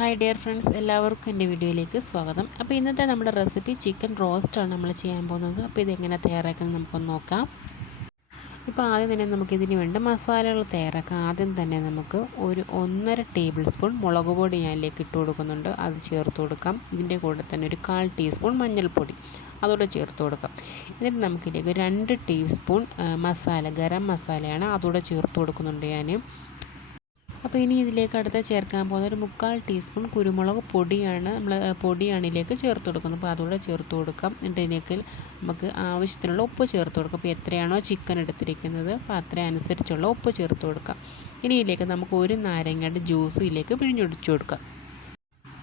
Hi dear friends, എല്ലാവർക്കും എൻ്റെ വീഡിയോയിലേക്ക് സ്വാഗതം. അപ്പോൾ ഇന്നത്തെ നമ്മുടെ റെസിപ്പി ചിക്കൻ റോസ്റ്റാണ് നമ്മൾ ചെയ്യാൻ പോകുന്നത്. അപ്പോൾ ഇതെങ്ങനെ തയ്യാറാക്കുന്നത് നമുക്കൊന്ന് നോക്കാം. ഇപ്പോൾ ആദ്യം തന്നെ നമുക്കിതിന് വേണ്ട മസാലകൾ തയ്യാറാക്കാം. ആദ്യം തന്നെ നമുക്ക് ഒരു 1.5 ടേബിൾ സ്പൂൺ മുളക് പൊടി ഞാനിലേക്ക് ഇട്ട് കൊടുക്കുന്നുണ്ട്. അത് ചേർത്ത് കൊടുക്കാം. ഇതിൻ്റെ കൂടെ തന്നെ ഒരു 1/4 ടീസ്പൂൺ മഞ്ഞൾപ്പൊടി അതോടെ ചേർത്ത് കൊടുക്കാം. എന്നിട്ട് നമുക്കിതിലേക്ക് 2 ടീസ്പൂൺ ഗരം മസാലയാണ്, അതോടെ ചേർത്ത് കൊടുക്കുന്നുണ്ട് ഞാൻ. അപ്പോൾ ഇനി ഇതിലേക്ക് അടുത്ത് ചേർക്കാൻ പോകുന്ന ഒരു 1/4 ടീസ്പൂൺ കുരുമുളക് പൊടിയാണ് ഇതിലേക്ക് ചേർത്ത് കൊടുക്കുന്നത്. അപ്പോൾ അതോടെ ചേർത്ത് കൊടുക്കാം. എന്നിട്ട് ഇതിലേക്ക് നമുക്ക് ആവശ്യത്തിനുള്ള ഉപ്പ് ചേർത്ത് കൊടുക്കാം. അപ്പോൾ എത്രയാണോ ചിക്കൻ എടുത്തിരിക്കുന്നത് അപ്പോൾ അത്ര അനുസരിച്ചുള്ള ഉപ്പ് ചേർത്ത് കൊടുക്കാം. ഇനി ഇതിലേക്ക് നമുക്ക് ഒരു നാരങ്ങയുടെ ജ്യൂസ് ഇതിലേക്ക് പിഴിഞ്ഞൊഴിച്ചു കൊടുക്കാം.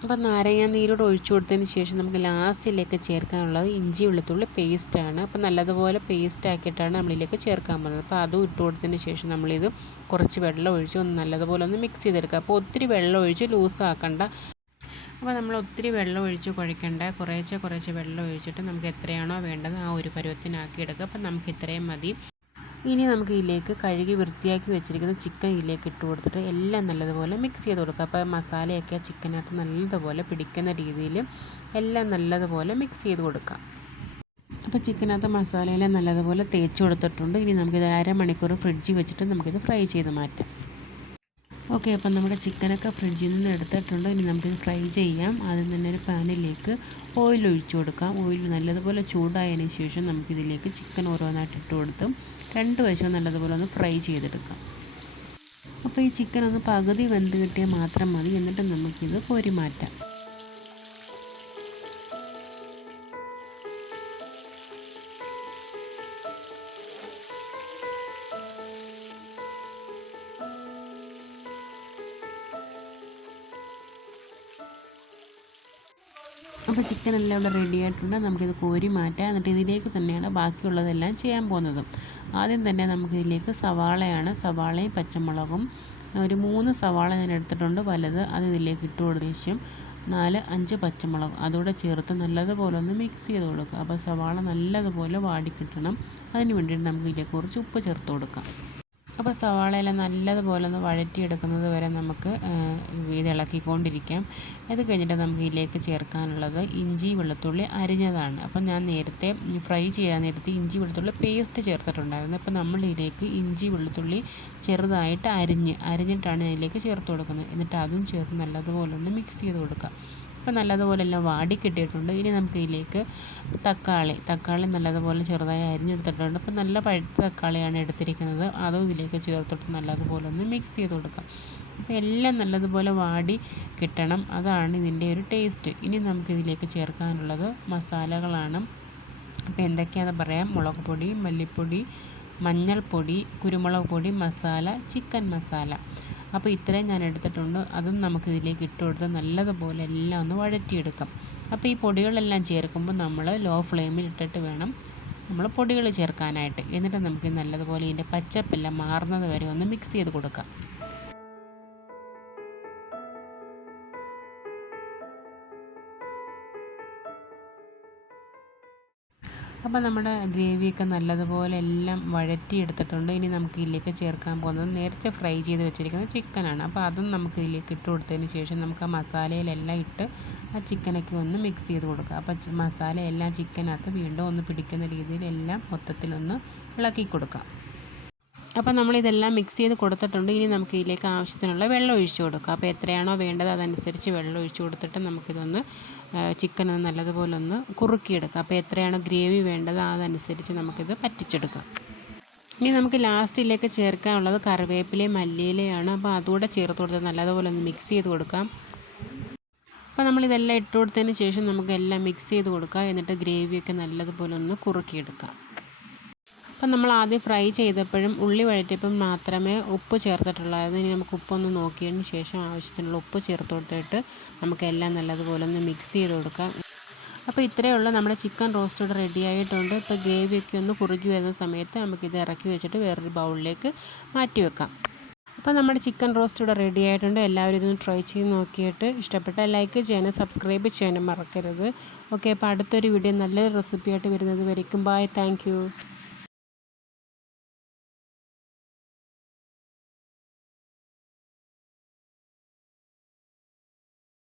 അപ്പോൾ നാരങ്ങ നീരോട് ഒഴിച്ചു കൊടുത്തതിന് ശേഷം നമുക്ക് ലാസ്റ്റിലേക്ക് ചേർക്കാനുള്ളത് ഇഞ്ചി വെളുത്തുള്ളി പേസ്റ്റാണ്. അപ്പോൾ നല്ലതുപോലെ പേസ്റ്റ് ആക്കിയിട്ടാണ് നമ്മളിതിലേക്ക് ചേർക്കാൻ പോകുന്നത്. അപ്പോൾ അതും ഇട്ട് കൊടുത്തതിന് ശേഷം നമ്മളിത് കുറച്ച് വെള്ളം ഒഴിച്ച് നല്ലതുപോലെ ഒന്ന് മിക്സ് ചെയ്തെടുക്കുക. അപ്പോൾ ഒത്തിരി വെള്ളം ഒഴിച്ച് ലൂസാക്കണ്ട. അപ്പോൾ നമ്മൾ ഒത്തിരി വെള്ളം ഒഴിച്ച് കുഴയ്ക്കേണ്ട, കുറേശ്ശെ വെള്ളം ഒഴിച്ചിട്ട് നമുക്ക് എത്രയാണോ വേണ്ടത് ആ ഒരു പരുവത്തിനാക്കി എടുക്കുക. അപ്പോൾ നമുക്ക് ഇത്രയും മതി. ഇനി നമുക്ക് ഇതിലേക്ക് കഴുകി വൃത്തിയാക്കി വെച്ചിരിക്കുന്ന ചിക്കൻ ഇതിലേക്ക് ഇട്ട് കൊടുത്തിട്ട് എല്ലാം നല്ലതുപോലെ മിക്സ് ചെയ്ത് കൊടുക്കുക. അപ്പോൾ മസാലയൊക്കെ ചിക്കനകത്ത് നല്ലതുപോലെ പിടിക്കുന്ന രീതിയിൽ എല്ലാം നല്ലതുപോലെ മിക്സ് ചെയ്ത് കൊടുക്കുക. അപ്പോൾ ചിക്കനകത്ത് മസാലയെല്ലാം നല്ലതുപോലെ തേച്ച് കൊടുത്തിട്ടുണ്ട്. ഇനി നമുക്കിത് അരമണിക്കൂർ ഫ്രിഡ്ജിൽ വെച്ചിട്ട് നമുക്കിത് ഫ്രൈ ചെയ്ത് മാറ്റാം. ഓക്കെ, അപ്പം നമ്മുടെ ചിക്കനൊക്കെ ഫ്രിഡ്ജിൽ നിന്ന് എടുത്തിട്ടുണ്ട്. ഇനി നമുക്കിത് ഫ്രൈ ചെയ്യാം. ആദ്യം തന്നെ ഒരു പാനിലേക്ക് ഓയിൽ ഒഴിച്ചു കൊടുക്കാം. ഓയിൽ നല്ലതുപോലെ ചൂടായതിന് ശേഷം നമുക്കിതിലേക്ക് ചിക്കൻ ഓരോന്നായിട്ട് ഇട്ട് കൊടുത്ത് 2 വശവും നല്ലതുപോലെ ഒന്ന് ഫ്രൈ ചെയ്തെടുക്കാം. അപ്പോൾ ഈ ചിക്കൻ ഒന്ന് പകുതി വെന്ത് കിട്ടിയാൽ മാത്രം മതി. എന്നിട്ട് നമുക്കിത് കോരി മാറ്റാം. അപ്പോൾ ചിക്കൻ എല്ലാം ഇവിടെ റെഡി ആയിട്ടുണ്ട്. നമുക്കിത് കോരി മാറ്റാം. എന്നിട്ട് ഇതിലേക്ക് തന്നെയാണ് ബാക്കിയുള്ളതെല്ലാം ചെയ്യാൻ പോകുന്നത്. ആദ്യം തന്നെ നമുക്കിതിലേക്ക് സവാളയും പച്ചമുളകും ഒരു 3 സവാള ഞാൻ എടുത്തിട്ടുണ്ട് വലുത്. അത് ഇതിലേക്ക് ഇട്ട് കൊടുത്ത ശേഷം 4-5 പച്ചമുളക് അതോടെ ചേർത്ത് നല്ലതുപോലെ ഒന്ന് മിക്സ് ചെയ്ത് കൊടുക്കുക. അപ്പോൾ സവാള നല്ലതുപോലെ വാടിക്കിട്ടണം. അതിന് വേണ്ടിയിട്ട് നമുക്ക് ഇതിലേക്ക് കുറച്ച് ഉപ്പ് ചേർത്ത് കൊടുക്കാം. അപ്പോൾ സവാളയെല്ലാം നല്ലതുപോലെ ഒന്ന് വഴറ്റിയെടുക്കുന്നത് വരെ നമുക്ക് ഇത് ഇളക്കിക്കൊണ്ടിരിക്കാം. അത് കഴിഞ്ഞിട്ട് നമുക്ക് ഇതിലേക്ക് ചേർക്കാനുള്ളത് ഇഞ്ചി വെളുത്തുള്ളി അരിഞ്ഞതാണ്. അപ്പം ഞാൻ നേരത്തെ ഫ്രൈ ചെയ്യാൻ നേരത്തെ ഇഞ്ചി വെളുത്തുള്ളി പേസ്റ്റ് ചേർത്തിട്ടുണ്ടായിരുന്നു. അപ്പോൾ നമ്മൾ ഇതിലേക്ക് ഇഞ്ചി വെളുത്തുള്ളി ചെറുതായിട്ട് അരിഞ്ഞിട്ടാണ് ഇതിലേക്ക് ചേർത്ത് കൊടുക്കുന്നത്. എന്നിട്ട് അതും ചേർത്ത് നല്ലതുപോലെ ഒന്ന് മിക്സ് ചെയ്ത് കൊടുക്കുക. അപ്പോൾ നല്ലതുപോലെ എല്ലാം വാടി കിട്ടിയിട്ടുണ്ട്. ഇനി നമുക്ക് ഇതിലേക്ക് തക്കാളി നല്ലതുപോലെ ചെറുതായി അരിഞ്ഞെടുത്തിട്ടുണ്ട്. അപ്പോൾ നല്ല പഴുത്ത തക്കാളിയാണ് എടുത്തിരിക്കുന്നത്. അതും ഇതിലേക്ക് ചേർത്തിട്ട് നല്ലതുപോലെ ഒന്ന് മിക്സ് ചെയ്ത് കൊടുക്കാം. അപ്പോൾ എല്ലാം നല്ലതുപോലെ വാടി കിട്ടണം. അതാണ് ഇതിൻ്റെ ഒരു ടേസ്റ്റ്. ഇനി നമുക്കിതിലേക്ക് ചേർക്കാനുള്ളത് മസാലകളാണ്. അപ്പോൾ എന്തൊക്കെയാണെന്ന് പറയാം. മുളക് പൊടി, മല്ലിപ്പൊടി, മഞ്ഞൾപ്പൊടി, കുരുമുളക് പൊടി മസാല, ചിക്കൻ മസാല. അപ്പോൾ ഇത്രയും ഞാൻ എടുത്തിട്ടുണ്ട്. അതും നമുക്കിതിലേക്ക് ഇട്ട് കൊടുത്ത് നല്ലതുപോലെ എല്ലാം ഒന്ന് വഴറ്റിയെടുക്കാം. അപ്പോൾ ഈ പൊടികളെല്ലാം ചേർക്കുമ്പോൾ നമ്മൾ ലോ ഫ്ലെയിമിൽ ഇട്ടിട്ട് വേണം നമ്മൾ പൊടികൾ ചേർക്കാനായിട്ട്. എന്നിട്ട് നമുക്ക് നല്ലതുപോലെ ഇതിൻ്റെ പച്ചപ്പെല്ലാം മാറുന്നത് വരെ ഒന്ന് മിക്സ് ചെയ്ത് കൊടുക്കാം. അപ്പോൾ നമ്മുടെ ഗ്രേവിയൊക്കെ നല്ലതുപോലെ എല്ലാം വഴറ്റിയെടുത്തിട്ടുണ്ട്. ഇനി നമുക്ക് ഇതിലേക്ക് ചേർക്കാൻ പോകുന്നത് നേരത്തെ ഫ്രൈ ചെയ്ത് വെച്ചിരിക്കുന്ന ചിക്കനാണ്. അപ്പോൾ അതും നമുക്ക് ഇതിലേക്ക് ഇട്ട് കൊടുത്തതിന് ശേഷം നമുക്ക് ആ മസാലയിലെല്ലാം ഇട്ട് ആ ചിക്കനൊക്കെ ഒന്ന് മിക്സ് ചെയ്ത് കൊടുക്കുക. അപ്പോൾ മസാല എല്ലാം ചിക്കനകത്ത് വീണ്ടും ഒന്ന് പിടിക്കുന്ന രീതിയിൽ എല്ലാം മൊത്തത്തിലൊന്ന് ഇളക്കി കൊടുക്കാം. അപ്പോൾ നമ്മളിതെല്ലാം മിക്സ് ചെയ്ത് കൊടുത്തിട്ടുണ്ട്. ഇനി നമുക്ക് ഇതിലേക്ക് ആവശ്യത്തിനുള്ള വെള്ളം ഒഴിച്ച് കൊടുക്കുക. അപ്പോൾ എത്രയാണോ വേണ്ടത് അതനുസരിച്ച് വെള്ളം ഒഴിച്ച് കൊടുത്തിട്ട് നമുക്കിതൊന്ന് ചിക്കൻ നല്ലതുപോലെ ഒന്ന് കുറുക്കിയെടുക്കുക. അപ്പോൾ എത്രയാണോ ഗ്രേവി വേണ്ടത് അതനുസരിച്ച് നമുക്കിത് പറ്റിച്ചെടുക്കാം. ഇനി നമുക്ക് ലാസ്റ്റിലേക്ക് ചേർക്കാനുള്ളത് കറിവേപ്പിലയും മല്ലിയിലയാണ്. അപ്പോൾ അതുകൂടെ ചേർത്ത് കൊടുത്ത് നല്ലതുപോലെ ഒന്ന് മിക്സ് ചെയ്ത് കൊടുക്കാം. അപ്പോൾ നമ്മളിതെല്ലാം ഇട്ട് കൊടുത്തതിന് ശേഷം നമുക്ക് എല്ലാം മിക്സ് ചെയ്ത് കൊടുക്കുക. എന്നിട്ട് ഗ്രേവിയൊക്കെ നല്ലതുപോലെ ഒന്ന് കുറുക്കിയെടുക്കാം. അപ്പം നമ്മൾ ആദ്യം ഫ്രൈ ചെയ്തപ്പോഴും ഉള്ളി വഴറ്റിയപ്പം മാത്രമേ ഉപ്പ് ചേർത്തിട്ടുള്ളായിരുന്നു. ഇനി നമുക്ക് ഉപ്പൊന്ന് നോക്കിയതിന് ശേഷം ആവശ്യത്തിനുള്ള ഉപ്പ് ചേർത്ത് കൊടുത്തിട്ട് നമുക്കെല്ലാം നല്ലതുപോലെ ഒന്ന് മിക്സ് ചെയ്ത് കൊടുക്കാം. അപ്പോൾ ഇത്രയേ ഉള്ളൂ, നമ്മുടെ ചിക്കൻ റോസ്റ്റ് റെഡി ആയിട്ടുണ്ട്. ഇപ്പോൾ ഗ്രേവിയൊക്കെ ഒന്ന് കുറുകി വരുന്ന സമയത്ത് നമുക്കിത് ഇറക്കി വെച്ചിട്ട് വേറൊരു ബൗളിലേക്ക് മാറ്റി വെക്കാം. അപ്പോൾ നമ്മുടെ ചിക്കൻ റോസ്റ്റ് ഇവിടെ റെഡി ആയിട്ടുണ്ട്. എല്ലാവരും ഇതൊന്ന് ട്രൈ ചെയ്ത് നോക്കിയിട്ട് ഇഷ്ടപ്പെട്ടാൽ ലൈക്ക് ചെയ്യാനും സബ്സ്ക്രൈബ് ചെയ്യാനും മറക്കരുത്. ഓക്കെ, അപ്പോൾ അടുത്തൊരു വീഡിയോ നല്ലൊരു റെസിപ്പിയായിട്ട് വരുന്നത് വരയ്ക്കും. Bye, thank U.